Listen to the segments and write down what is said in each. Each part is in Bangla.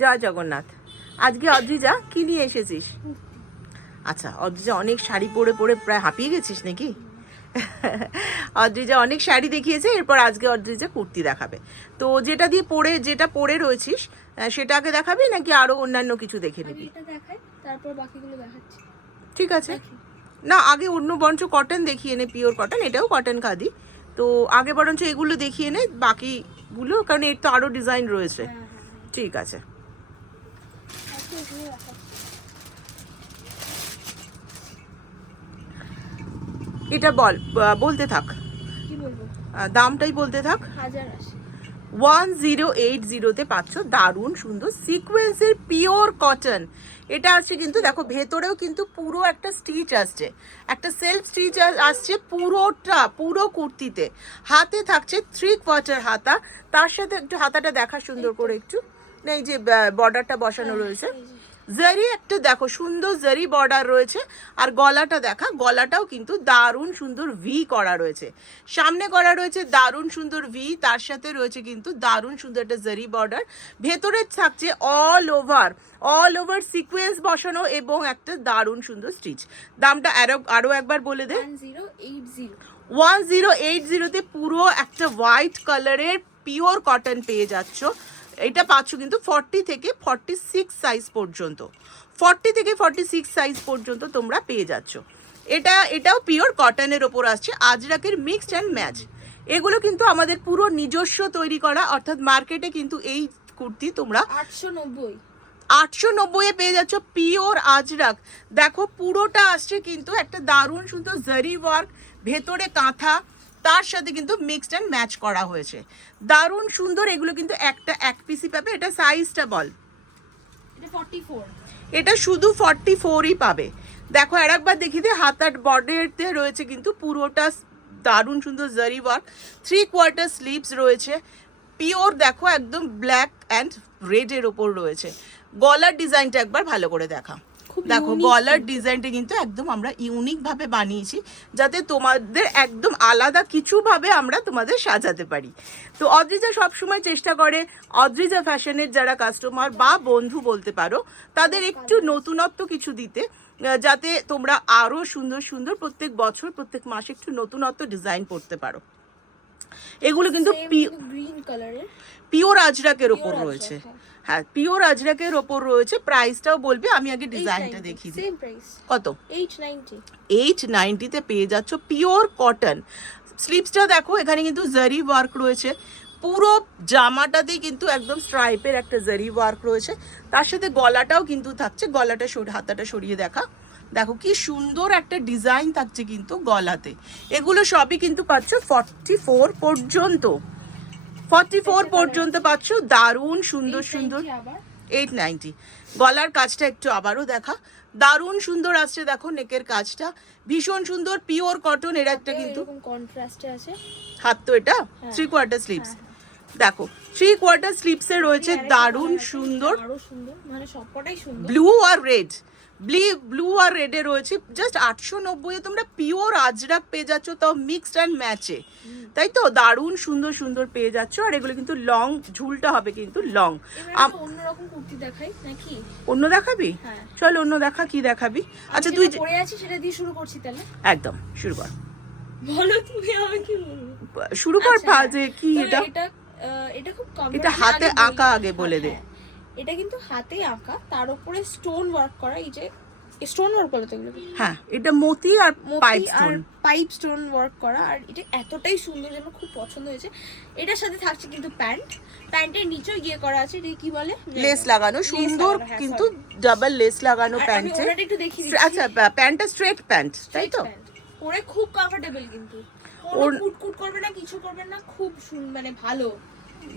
জয় জগন্নাথ। আজকে অদ্রিজা কি নিয়ে এসেছিস? আচ্ছা, অদ্রিজা অনেক শাড়ি পরে পরে প্রায় হাঁপিয়ে গেছিস নাকি? অদ্রিজা অনেক শাড়ি দেখিয়েছে, এরপর আজকে অদ্রিজা কুর্তি দেখাবে। তো যেটা পরে রয়েছিস সেটা আগে দেখাবি নাকি আরো অন্যান্য কিছু দেখে নিবি? এটা দেখাই, তারপর বাকিগুলো দেখাচ্ছি। ঠিক আছে, না আগে অন্য বরঞ্চ কটন দেখিয়ে নে, পিওর কটন, এটাও কটন খাদি। তো আগে বরঞ্চ এগুলো দেখিয়ে নে বাকিগুলো, কারণ এর তো আরো ডিজাইন রয়েছে। ঠিক আছে, এটা বলতে থাক, কি বলবো, দামটাই বলতে থাক। 1080-তে পাচ্ছ দারুণ সুন্দর সিকোয়েন্সের পিওর কটন। এটা আসছে কিন্তু দেখো ভেতরেও কিন্তু পুরো একটা স্টিচ আসছে, একটা সেলফ স্টিচ আসছে পুরো কুর্তিতে। হাতে থাকছে 3/4 হাতা, তার সাথে একটু হাতাটা দেখা সুন্দর করে একটু, এই যে বর্ডারটা বসানো রয়েছে, জারি একটা দেখো সুন্দর জারি বর্ডার রয়েছে। আর গলাটা দেখা, গলাটাও কিন্তু দারুণ সুন্দর ভি করা রয়েছে, সামনে করা রয়েছে দারুণ সুন্দর ভি, তার সাথে রয়েছে কিন্তু দারুণ সুন্দর একটা জারি বর্ডার। ভেতরে থাকছে অল ওভার সিকোয়েন্স বসানো এবং একটা দারুণ সুন্দর স্টিচ। দামটা আরো একবার বলে দে। 1080-তে পুরো একটা হোয়াইট কালারের পিওর কটন পেয়ে যাচ্ছ। এটা পাচ্ছ কিন্তু 40 থেকে 46 সাইজ পর্যন্ত, 40 থেকে 46 সাইজ পর্যন্ত তোমরা পেয়ে যাচ্ছ। এটাও পিওর কটনের ওপর আসছে, আজরাকের মিক্সড অ্যান্ড ম্যাচ। এগুলো কিন্তু আমাদের পুরো নিজস্ব তৈরি করা, অর্থাৎ মার্কেটে কিন্তু এই কুর্তি তোমরা 890-এ পেয়ে যাচ্ছ পিওর আজরাক। দেখো পুরোটা আসছে কিন্তু একটা দারুণ সুন্দর জারি ওয়ার্ক, ভেতরে কাঁথা, তার সাথে কিন্তু মিক্সড অ্যান্ড ম্যাচ করা হয়েছে, দারুণ সুন্দর। এগুলো কিন্তু এক পিসই পাবে। এটা সাইজটা বল। এটা শুধু 44ই পাবে। দেখো আর একবার দেখি দে, হাতার বর্ডারতে রয়েছে কিন্তু পুরোটা দারুণ সুন্দর জারি ওয়ার্ক, 3/4 স্লিভস রয়েছে পিওর, দেখো একদম ব্ল্যাক অ্যান্ড রেডের ওপর রয়েছে। গলার ডিজাইনটা একবার ভালো করে দেখা, দেখো গলার ডিজাইনটা কিন্তু একদম আমরা ইউনিক ভাবে বানিয়েছি, যাতে তোমাদের একদম আলাদা কিছু ভাবে আমরা তোমাদের সাজাতে পারি। তো অদ্রিজা সবসময় চেষ্টা করে, অদ্রিজা ফ্যাশনের যারা কাস্টমার বা বন্ধু বলতে পারো, তাদের একটু নতুনত্ব কিছু দিতে, যাতে তোমরা আরো সুন্দর সুন্দর প্রত্যেক বছর প্রত্যেক মাসে একটু নতুনত্ব ডিজাইন করতে পারো। এগুলো কিন্তু গ্রিন কালারের পিওর আজরাকের ওপর রয়েছে। হ্যাঁ, পিওর আজরাকের ওপর রয়েছে। প্রাইসটাও বলবে, আমি আগে ডিজাইনটা দেখি দিই। কত? 890-তে পেয়ে যাচ্ছ পিওর কটন। স্লিভসটা দেখো, এখানে কিন্তু জারি ওয়ার্ক রয়েছে, পুরো জামাটাতেই কিন্তু একদম স্ট্রাইপের একটা জারি ওয়ার্ক রয়েছে, তার সাথে গলাটাও কিন্তু থাকছে, হাতাটা সরিয়ে দেখা, দেখো কি সুন্দর একটা ডিজাইন থাকছে কিন্তু গলাতে। এগুলো সবই কিন্তু পাচ্ছ 44 পর্যন্ত, 44 পর্যন্ত পাচ্ছ দারুণ সুন্দর সুন্দর। 890। গলার কাজটা একটু আবারও দেখা, দারুণ সুন্দর আসছে, দেখো নেকের কাজটা ভীষণ সুন্দর, পিওর কটন। এর একটা কিন্তু কন্ট্রাস্টে আছে হাত, তো এটা 3/4 স্লিভস, দেখো 3/4 স্লিভসে রয়েছে দারুণ সুন্দর, মানে সবকটাই সুন্দর, ব্লু আর রেডে রয়েছে। জাস্ট 890-এ তোমরা পিওর আজরাক পেয়ে যাচ্ছ, তাও মিক্সড অ্যান্ড ম্যাচে, তাই তো দারুণ সুন্দর সুন্দর পেয়ে যাচ্ছ। আর এগুলো কিন্তু লং, ঝুলটা হবে কিন্তু লং। অন্যরকম কুর্তি দেখাই নাকি? অন্য দেখাবি? চল অন্য দেখা, কি দেখাবি? আচ্ছা তুই পরে আছিস, সেটা দিয়ে শুরু করছি তাহলে। একদম শুরু কর, বলো তুমি, আমি কি বলবো? শুরু কর। যে কি এটা? এটা খুব কম, এটা হাতে আঁকা, আগে বলে দে। এটা কিন্তু হাতে আঁকা, তার উপরে স্টোন ওয়ার্ক করা, এই যে স্টোন ওয়ার্ক বলে তো এগুলো। হ্যাঁ, এটা মতি আর পাইপ স্টোন ওয়ার্ক করা, আর এটা এতটাই সুন্দর যে আমার খুব পছন্দ হয়েছে। এটার সাথে থাকছে কিন্তু প্যান্টের নিচেও গিয়ে করা আছে, এটা কি বলে, লেস লাগানো, সুন্দর কিন্তু ডাবল লেস লাগানো প্যান্টে। একটু দেখি। আচ্ছা, প্যান্টটা স্ট্রেট প্যান্ট, তাই তো? পরে খুব কমফোর্টেবল, কিন্তু কুটকুট করবে না, কিছু করবে না, খুব মানে ভালো।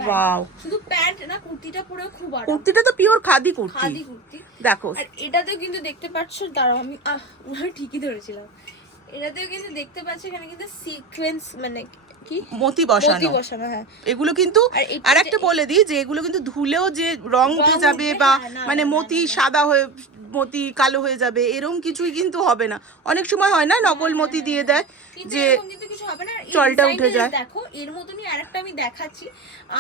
ওয়াও, শুধু প্যান্ট না, কুর্তিটা পরে খুব আরাম। কুর্তিটা তো পিওর খাদি কুর্তি দেখো। আর এটাতেও কিন্তু দেখতে পাচ্ছ, দাঁড়াও আমি ঠিকই ধরেছিলাম, এটাতেও কিন্তু দেখতে পাচ্ছ এখানে কিন্তু সিকোয়েন্স, মানে কি মতি বসানো। হ্যাঁ, এগুলো কিন্তু আর একটা বলে দিই যে এগুলো কিন্তু ধুলেও যে রং উঠে যাবে বা মানে মতি সাদা হয়ে মতি কালো হয়ে যাবে এরকম কিছুই কিন্তু হবে না। অনেক সময় হয় না নকল মতি দিয়ে দেয় কিন্তু যে এরকম কিন্তু কিছু হবে না। এই চলটা design উঠে টা যায়। দেখো এর মতনই আরেকটা আমি দেখাচ্ছি,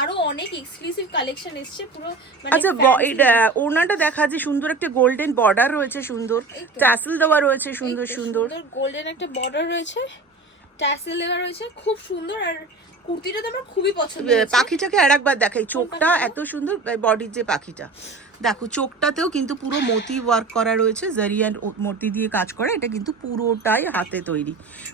আরো অনেক এক্সক্লুসিভ কালেকশন এসেছে পুরো মানে আচ্ছা ওড়নাটা দেখা যে সুন্দর একটা গোল্ডেন বর্ডার রয়েছে, সুন্দর ট্যাসেল দেওয়া রয়েছে, সুন্দর সুন্দর গোল্ডেন একটা বর্ডার রয়েছে, ট্যাসেল দেওয়া রয়েছে, খুব সুন্দর। আর কুর্তিটা তো আমার খুবই পছন্দ হয়েছে। পাখিটাকে আর একবার দেখাই, চোখটা এত সুন্দর, বডির যে পাখিটা দেখো চোখটাতেও কিন্তু পুরো মতি ওয়ার্ক করা রয়েছে, জারি অ্যান্ড মতি দিয়ে কাজ করা, এটা কিন্তু পুরোটাই হাতে তৈরি,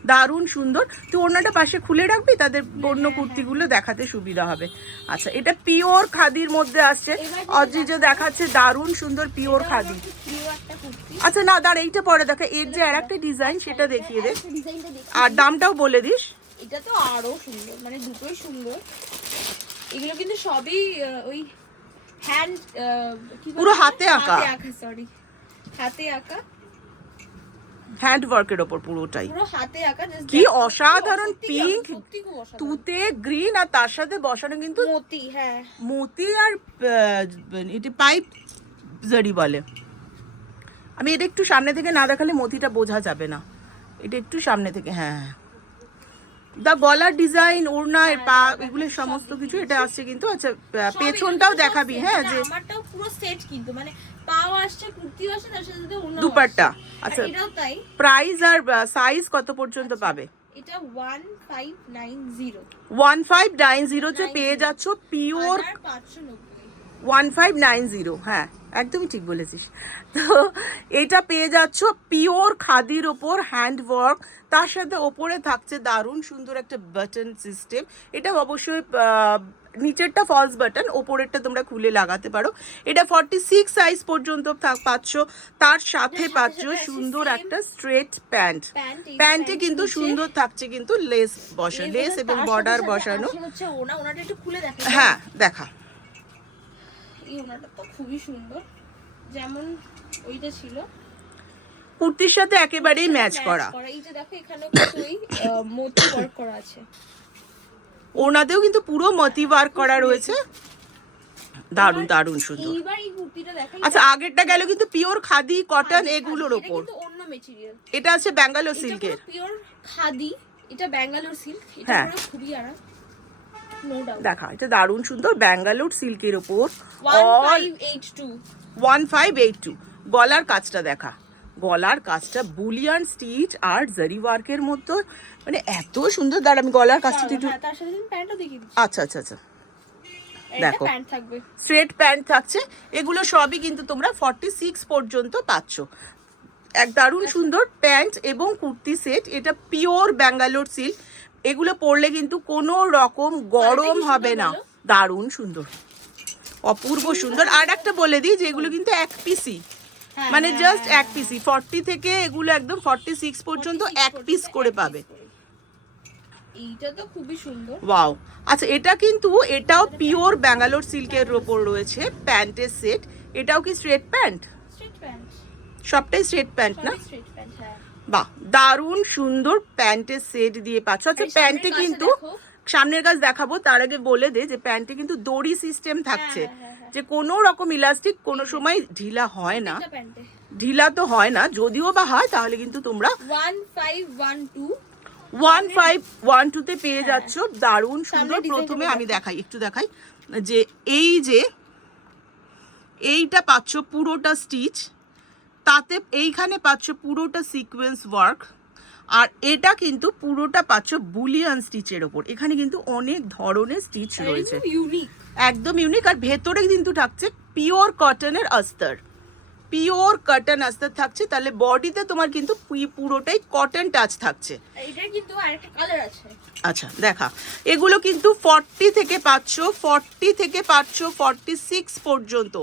দারুণ সুন্দর। তো ওড়নাটা পাশে খুলে রাখবি, তাদের অন্য কুর্তিগুলো দেখাতে সুবিধা হবে। আচ্ছা এটা পিওর খাদির মধ্যে আসছে, অজি যে দেখাচ্ছে দারুণ সুন্দর পিওর খাদি। আচ্ছা না দাঁড়া, এইটা পরে দেখা, এর যে আর একটা ডিজাইন সেটা দেখিয়ে দে, আর দামটাও বলে দিস। এটা তো আরো সুন্দর, মানে দুটোই সুন্দর। এগুলো কিন্তু সবই ওই হ্যান্ড পুরো হাতে আঁকা, সরি হাতে আঁকা, হ্যান্ড ওয়ার্কের ওপর পুরোটাই, পুরো হাতে আঁকা। কি অসাধারণ পিঙ্ক, সত্যি খুব অসাধারণ তুতে গ্রিন, আর তার সাথে বসানো কিন্তু মতি। হ্যাঁ মতি আর এটি পাইপ জারি বলে। আমি এটা একটু সামনে থেকে না দেখালে মতিটা বোঝা যাবে না, এটা একটু সামনে থেকে। হ্যাঁ দা গলার ডিজাইন, ওড়না, এর পা, এগুলো সমস্ত কিছু এটা আসছে কিন্তু। আচ্ছা পেছনটাও দেখাবি? হ্যাঁ যে আমারটাও পুরো সেট কিন্তু, মানে পাও আসছে, কুর্তিও আসছে, তার সাথে সাথে ওড়নাও দুপাট্টা। আসছে। আচ্ছা আর এটাও তাই। প্রাইস আর সাইজ কত পর্যন্ত পাবে? এটা 1590 1590 তে পেয়ে যাচ্ছ পিওর 590। 1590, হ্যাঁ একদমই ঠিক বলেছিস। তো এটা পেয়ে যাচ্ছ পিওর খাদির ওপর হ্যান্ড ওয়ার্ক, তার সাথে ওপরে থাকছে দারুণ সুন্দর একটা বাটন সিস্টেম। এটা অবশ্যই নিচেরটা ফলস বাটন, ওপরেরটা তোমরা খুলে লাগাতে পারো। এটা 46 সাইজ পর্যন্ত পাচ্ছ, তার সাথে পাচ্ছ সুন্দর একটা স্ট্রেট প্যান্ট। প্যান্টে কিন্তু সুন্দর থাকছে কিন্তু লেস বসানো, লেস এবং বর্ডার বসানো। হচ্ছে ওনাটা একটু খুলে দেখা। হ্যাঁ দেখা, এই ওনাটা তো খুবই সুন্দর, যেমন ওইটা ছিল কুর্তির সাথে একেবারেই ম্যাচ করা। এইটা দেখো এখানেও কিন্তু ওই মোতি ওয়ার্ক করা আছে, ওনাতেও কিন্তু পুরো মতি ওয়ার্ক করা রয়েছে, দারুণ দারুণ সুন্দর। এইবার এই কুর্তিটা দেখাই। আচ্ছা আগেরটা গেল কিন্তু পিওর খাদি কটন এগুলোর ওপর, কিন্তু অন্য ম্যাটেরিয়াল। এটা আছে ব্যাঙ্গালোর সিল্কের, পিওর খাদি, এটা ব্যাঙ্গালোর সিল্ক, এটা হ্যাঁ। পুরো খুবই আরাম, নো ডাউট। দেখা এটা দারুণ সুন্দর ব্যাঙ্গালোর সিল্কের ওপর, 1582। গলার কাজটা দেখা, গলার কাজটা বুলিয়ান স্টিচ আর জারি ওয়ার্কের মতো, মানে এত সুন্দর। দাঁড়া আমি গলার কাজটা একটু, হ্যাঁ, তার সাথে প্যান্টও দেখিয়ে দিচ্ছি। আচ্ছা আচ্ছা আচ্ছা এটা দেখো প্যান্ট থাকবে, স্ট্রেট প্যান্ট থাকছে। এগুলো সবই কিন্তু তোমরা 46 পর্যন্ত পাচ্ছ। এক দারুণ সুন্দর প্যান্ট এবং কুর্তি সেট, এটা পিওর ব্যাঙ্গালোর সিল্ক। এগুলো পরলে কিন্তু কোনো রকম গরম হবে না, দারুণ সুন্দর, অপূর্ব সুন্দর। আর একটা বলে দিই যে এগুলো কিন্তু এক পিসি, মানে জাস্ট এক পিসি, 40 থেকে এগুলো একদম 46 পর্যন্ত এক পিস করে পাবে। এইটা তো খুবই সুন্দর। ওয়াও। আচ্ছা এটা কিন্তু, এটাও পিওর ব্যাঙ্গালোর সিল্কের ওপর রয়েছে প্যান্টের সেট। এটাও কি স্ট্রেট প্যান্ট? স্ট্রেট প্যান্ট, সবটাই স্ট্রেট প্যান্ট না? স্ট্রেট প্যান্ট, হ্যাঁ। বাহ দারুণ সুন্দর প্যান্টের সেট দিয়ে পাচ্ছ। আচ্ছা প্যান্টে কিন্তু সামনের কাজ দেখাবো, তার আগে বলে দে যে প্যান্টে কিন্তু দড়ি সিস্টেম থাকছে, যে কোনো রকম ইলাস্টিক কোনো সময় ঢিলা হয় না, ঢিলা তো হয় না, যদিও বা হয় তাহলে কিন্তু তোমরা 1512 তে পেয়ে যাচ্ছ, দারুণ সুন্দর। প্রথমে আমি দেখাই, একটু দেখাই যে এই যে এইটা পাচ্ছ পুরোটা স্টিচ, তাতে এইখানে পাচ্ছ পুরোটা সিকোয়েন্স ওয়ার্ক, আর এটা কিন্তু পুরোটা পাচ্ছ বুলিয়ান স্টিচের ওপর। এখানে কিন্তু অনেক ধরনের স্টিচ রয়েছে, একদম ইউনিক। আর ভেতরে কিন্তু থাকছে পিওর কটনের আস্তর, পিওর কটন আস্তর থাকছে, তাহলে বডিতে তোমার কিন্তু পুরোটাই কটন টাচ থাকছে। এটার কিন্তু আরেকটা কালার আছে। আচ্ছা দেখা, এগুলো কিন্তু 40 থেকে পাচ্ছ, 40 থেকে পাচ্ছ 46 পর্যন্ত।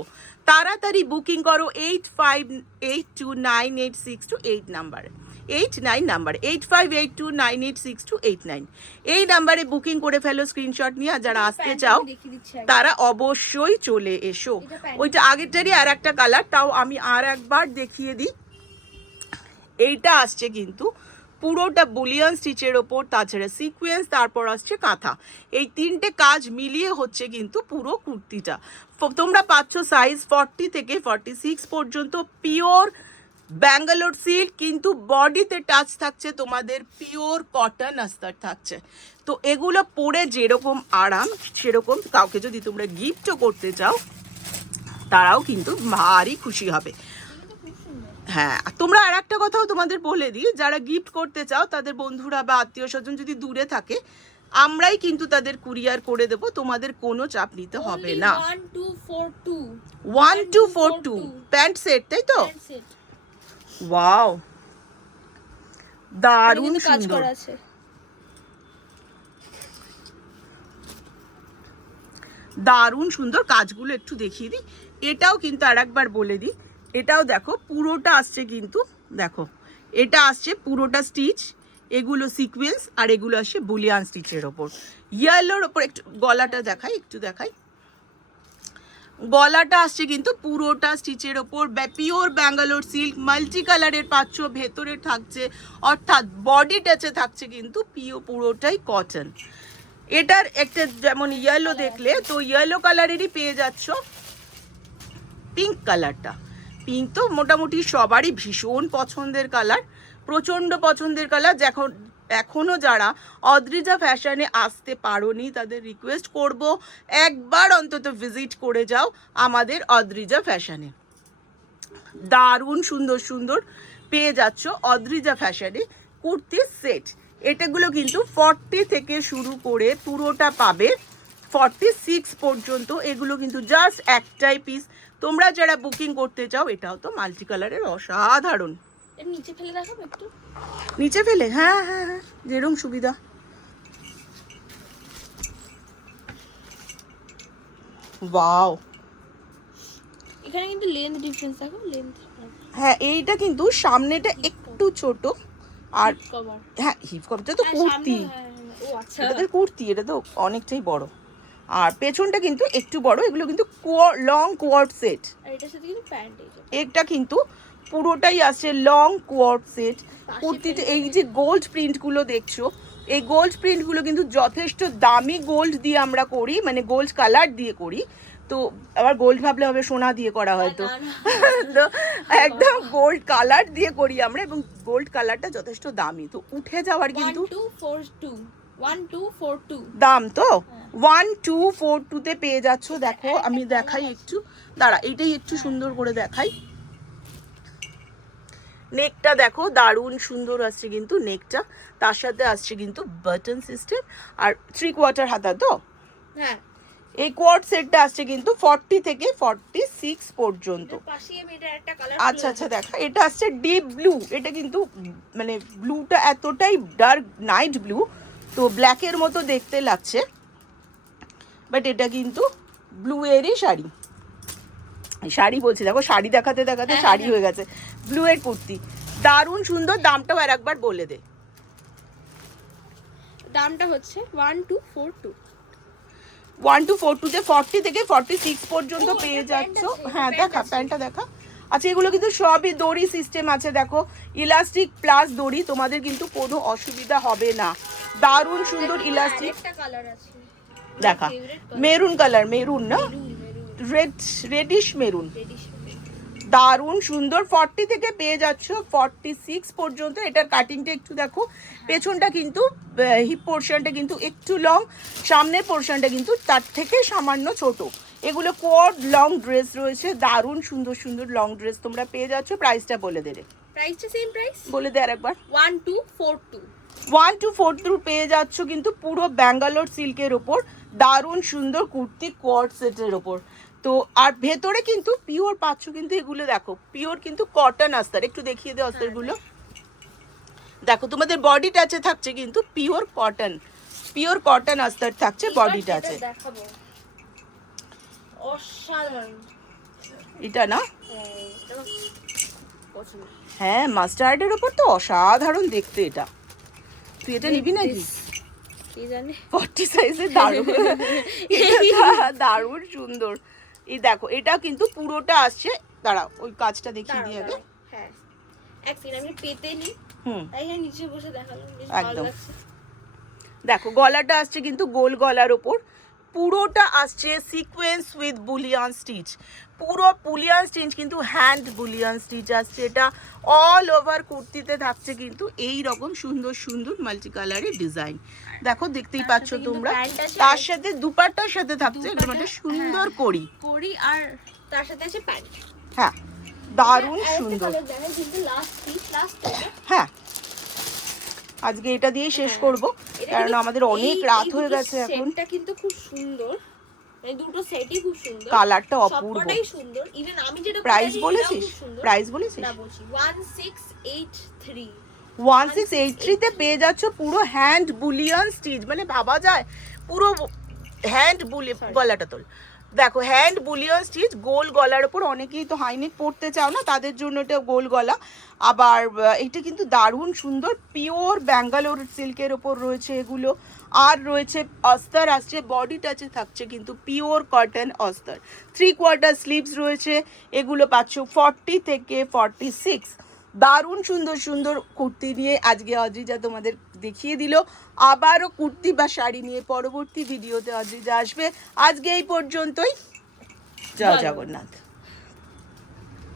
তাড়াতাড়ি বুকিং করো 85829862 নাম্বার, 89 নাম্বার 8582986289, এই নাম্বারে বুকিং করে ফেলো স্ক্রিনশট নিয়ে। আর যারা আসতে চাও তারা অবশ্যই চলে এসো। ওইটা আগেরটারই আর একটা কালার, তাও আমি আর একবার দেখিয়ে দিই। এইটা আসছে কিন্তু পুরোটা বুলিয়ান স্টিচের ওপর, তাছাড়া সিকোয়েন্স, তারপর আসছে কাঁথা, এই তিনটে কাজ মিলিয়ে হচ্ছে কিন্তু পুরো কুর্তিটা। তোমরা পাচ্ছ সাইজ 40 থেকে 46 পর্যন্ত, পিওর ব্যাঙ্গালোর সিল্ক, কিন্তু বডিতে টাচ থাকছে তোমাদের পিওর কটন আস্তর থাকছে। তো এগুলো পরে যেরকম আরাম, সেরকম কাউকে যদি তোমরা গিফটও করতে চাও তারাও কিন্তু ভারী খুশি হবে। হ্যাঁ, আর তোমরা আর একটা কথাও তোমাদের বলে দিই, যারা গিফট করতে চাও তাদের বন্ধুরা বা আত্মীয় স্বজন যদি দূরে থাকে, আমরাই কিন্তু তাদের কুরিয়ার করে দেবো, তোমাদের কোনো চাপ নিতে হবে না। 1242 প্যান্ট সেট, তাই তো? ওয়াও, দারুণ সুন্দর, দারুণ সুন্দর। কাজগুলো একটু দেখিয়ে দিই। এটাও কিন্তু আর একবার বলে দিই, এটাও দেখো পুরোটা আসছে কিন্তু, দেখো এটা আসছে পুরোটা স্টিচ, এগুলো সিকোয়েন্স, আর এগুলো আসছে বুলিয়ান স্টিচের ওপর, ইয়েলোর ওপর। একটু গলাটা দেখাই, একটু দেখাই, গলাটা আসছে কিন্তু পুরোটা স্টিচের ওপর, পিওর ব্যাঙ্গালোর সিল্ক, মাল্টি কালারের পাচ্ছ, ভেতরে থাকছে, অর্থাৎ বডি টাচে থাকছে কিন্তু পুরোটাই কটন। এটার একটা যেমন ইয়েলো দেখলে, তো ইয়েলো কালারেরই পেয়ে যাচ্ছ পিঙ্ক কালারটা। পিঙ্ক তো মোটামুটি সবারই ভীষণ পছন্দের কালার, প্রচণ্ড পছন্দের কালার। এখনও যারা অদ্রিজা ফ্যাশনে আসতে পারোনি তাদের রিকোয়েস্ট করব, একবার অন্তত ভিজিট করে যাও আমাদের অদ্রিজা ফ্যাশনে। দারুণ সুন্দর সুন্দর পেয়ে যাচ্ছ অদ্রিজা ফ্যাশনে কুর্তির সেট। এটাগুলো কিন্তু 40 থেকে শুরু করে পুরোটা পাবে 46 পর্যন্ত। এগুলো কিন্তু জাস্ট একটাই পিস। তোমরা যারা বুকিং করতে চাও, এটাও তো মাল্টি কালারের, অসাধারণ। নিচে ফেলে দেখাবো একটু, নিচে ফেলে, হ্যাঁ হ্যাঁ হ্যাঁ, যেরকম সুবিধা। ওয়াও, এখানে কিন্তু লেন্থ ডিফারেন্স দেখো, লেন্থ। হ্যাঁ, এইটা কিন্তু সামনেটা একটু ছোট, আর হ্যাঁ হিপ কভারটা তো কুর্তি, এটা তো কুর্তি, এটা তো অনেকটাই বড়, আর পেছনটা কিন্তু একটু বড়। এগুলো কিন্তু লং কোয়ার্ড সেট, এটা কিন্তু পুরোটাই আছে লং কোয়ার্ড সেট। কুর্তিতে এই যে গোল্ড প্রিন্টগুলো দেখছো, এই গোল্ড প্রিন্টগুলো কিন্তু যথেষ্ট দামি গোল্ড দিয়ে আমরা করি, মানে গোল্ড কালার দিয়ে করি। তো আবার গোল্ড ভাবলে হবে সোনা দিয়ে করা হয়তো, তো একদম গোল্ড কালার দিয়ে করি আমরা, এবং গোল্ড কালারটা যথেষ্ট দামি। তো উঠে যাওয়ার কিন্তু 1242 দাম, তো 1242 তে পেয়ে যাচ্ছ। দেখো আমি দেখাই একটু, দাঁড়া এইটাই একটু সুন্দর করে দেখাই। নেকটা দেখো দারুণ সুন্দর আসছে কিন্তু নেকটা, তার সাথে আসছে কিন্তু বাটন সিস্টেম, আর 3/4 হাতা। তো হ্যাঁ, এই কোয়ার্ড সেটটা আসছে কিন্তু 40 থেকে 46 পর্যন্ত। আচ্ছা আচ্ছা, দেখা, এটা আসছে ডিপ ব্লু। এটা কিন্তু মানে ব্লুটা এতটাই ডার্ক নাইট ব্লু, তো ব্ল্যাকের মতো দেখতে লাগছে, বাট এটা কিন্তু ব্লু এরই শাড়ি। শাড়ি বলছি, দেখো শাড়ি দেখাতে দেখাতে শাড়ি হয়ে গেছে। ব্লু এর কুর্তি দারুণ সুন্দর। দামটাও আর একবার বলে দে। দামটা হচ্ছে 1242। 1242 তে 40 থেকে 46 পর্যন্ত পেয়ে যাচ্ছ। হ্যাঁ দেখা, প্যান্টটা দেখা। আচ্ছা, এগুলো কিন্তু সবই দড়ি সিস্টেম আছে, দেখো ইলাস্টিক প্লাস দড়ি, তোমাদের কিন্তু কোনো অসুবিধা হবে না। দারুণ সুন্দর ইলাস্টিক। দেখা, মেরুন কালার, মেরুন না, রেডিশ মেরুন, দারুণ সুন্দর। 40 থেকে পেয়ে যাচ্ছ 46 পর্যন্ত। এটার কাটিংটা একটু দেখো, পেছনটা কিন্তু হিপ পোর্শনটা কিন্তু একটু লং, সামনের পোর্শনটা কিন্তু তার থেকে সামান্য ছোট। এগুলো কোয়ার্ড লং ড্রেস রয়েছে, দারুণ সুন্দর সুন্দর লং ড্রেস তোমরা পেয়ে যাচ্ছ। প্রাইসটা বলে দে রে, প্রাইসটা সেম প্রাইস বলে দে আরেকবার। 1242 পেয়ে যাচ্ছ কিন্তু পুরো ব্যাঙ্গালোর সিল্কের ওপর দারুণ সুন্দর কুর্তি কোয়ার্ড সেটের ওপর। তো আর ভেতরে কিন্তু পিওর পাচ্ছ কিন্তু, এগুলো দেখো পিওর কিন্তু কটন আস্তর। একটু দেখিয়ে দে আস্তরগুলো, দেখো তোমাদের বডি টাচে থাকছে কিন্তু পিওর কটন আস্তর থাকছে বডি টাচে। অসাধারণ এটা না, হ্যাঁ মাস্টার্ডের ওপর তো অসাধারণ দেখতে। এটা তুই এটা নিবি নাকি? 40 সাইজের, দারুণ, দারুণ সুন্দর। এই দেখো এটা কিন্তু পুরোটা আসছে, দাঁড়া ওই কাজটা দেখিয়ে দিই আগে। হ্যাঁ, এক সেকেন্ড আমি পেতে নি, তাই আমি নিচে বসে দেখালাম, বেশ ভালো লাগছে। দেখো গলাটা আসছে কিন্তু গোল গলার ওপর, পুরোটা আসছে সিকোয়েন্স উইথ বুলিয়ান স্টিচ, পুরো বুলিয়ান স্টিচ কিন্তু হ্যান্ড বুলিয়ান স্টিচ আসছে। এটা অল ওভার কুর্তিতে থাকছে কিন্তু এই রকম সুন্দর সুন্দর মাল্টি কালারের ডিজাইন। দেখো দেখতেই পাচ্ছ তোমরা, তার সাথে দুপাট্টার সাথে থাকছে এরকম একটা সুন্দর কড়ি, কড়ি আর তার সাথে আছে প্যান্ট। হ্যাঁ দারুণ সুন্দর। হ্যাঁ আজকে এটা দিয়ে শেষ করব কারণ আমাদের অনেক রাত হয়ে গেছে এখন। সেটটা কিন্তু খুব সুন্দর, মানে দুটো সেটই খুব সুন্দর, কালারটা অপূর্ব, সবটাই সুন্দর। ইভেন আমি যেটা প্রাইস বলেছিস? প্রাইস বলেছিস? না বলছি 1683। 1683 তে পেয়ে যাচ্ছ পুরো হ্যান্ড বুলিয়ান স্টিচ, মানে ভাবা যায় পুরো হ্যান্ড গলাটা তোল, দেখো হ্যান্ড বুলিয়ান স্টিচ, গোল গলার ওপর। অনেকেই তো হাইনেক পরতে চাও না, তাদের জন্য এটা গোল গলা। আবার এটা কিন্তু দারুণ সুন্দর, পিওর ব্যাঙ্গালোর সিল্কের ওপর রয়েছে এগুলো। আর রয়েছে অস্তর আসছে, বডি টাচে থাকছে কিন্তু পিওর কটন অস্তর। 3/4 স্লিভস রয়েছে, এগুলো পাচ্ছ 40 থেকে 46। দারুণ সুন্দর সুন্দর কুর্তি নিয়ে আজকে অদ্রিজা তোমাদের দেখিয়ে দিল। আবারও কুর্তি বা শাড়ি নিয়ে পরবর্তী ভিডিওতে অদ্রিজা আসবে। আজকে এই পর্যন্তই। জয় জগন্নাথ।